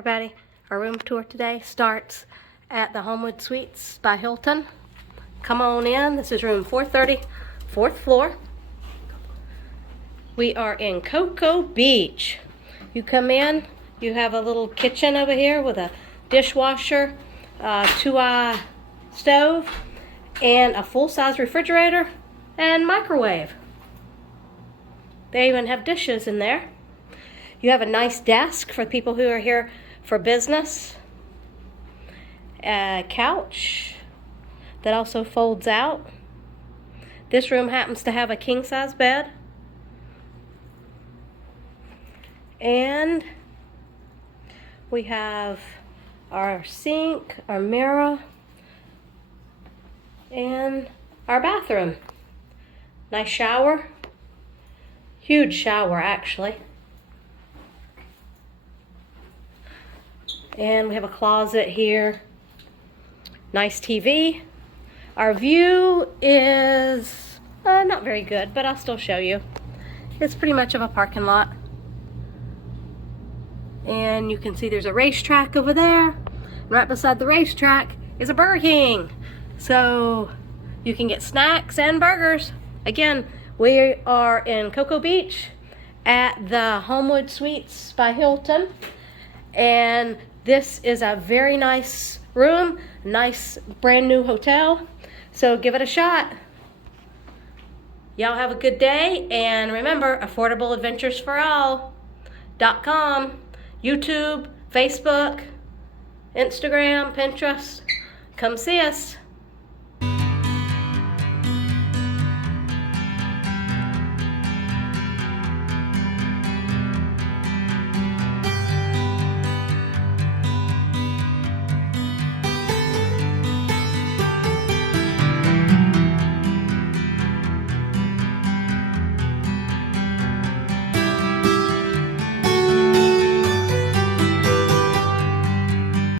everybody. Our room tour today starts at the Homewood Suites by Hilton. Come on in. This is room 430, 4th floor. We are in Cocoa Beach. You come in, you have a little kitchen over here with a dishwasher, 2-eye stove, and a full-size refrigerator and microwave. They even have dishes in there. You have a nice desk for people who are here for business. A couch that also folds out. This room happens to have a king-size bed. And we have our sink, our mirror, and our bathroom. Nice shower. Huge shower, actually. And we have a closet here. Nice TV. Our view is not very good, but I'll still show you. It's pretty much of a parking lot. And you can see there's a racetrack over there. And right beside the racetrack is a Burger King. So you can get snacks and burgers. Again, we are in Cocoa Beach at the Homewood Suites by Hilton. And this is a very nice room, nice brand new hotel. So give it a shot. Y'all have a good day, and remember, affordableadventuresforall.com, YouTube, Facebook, Instagram, Pinterest. Come see us.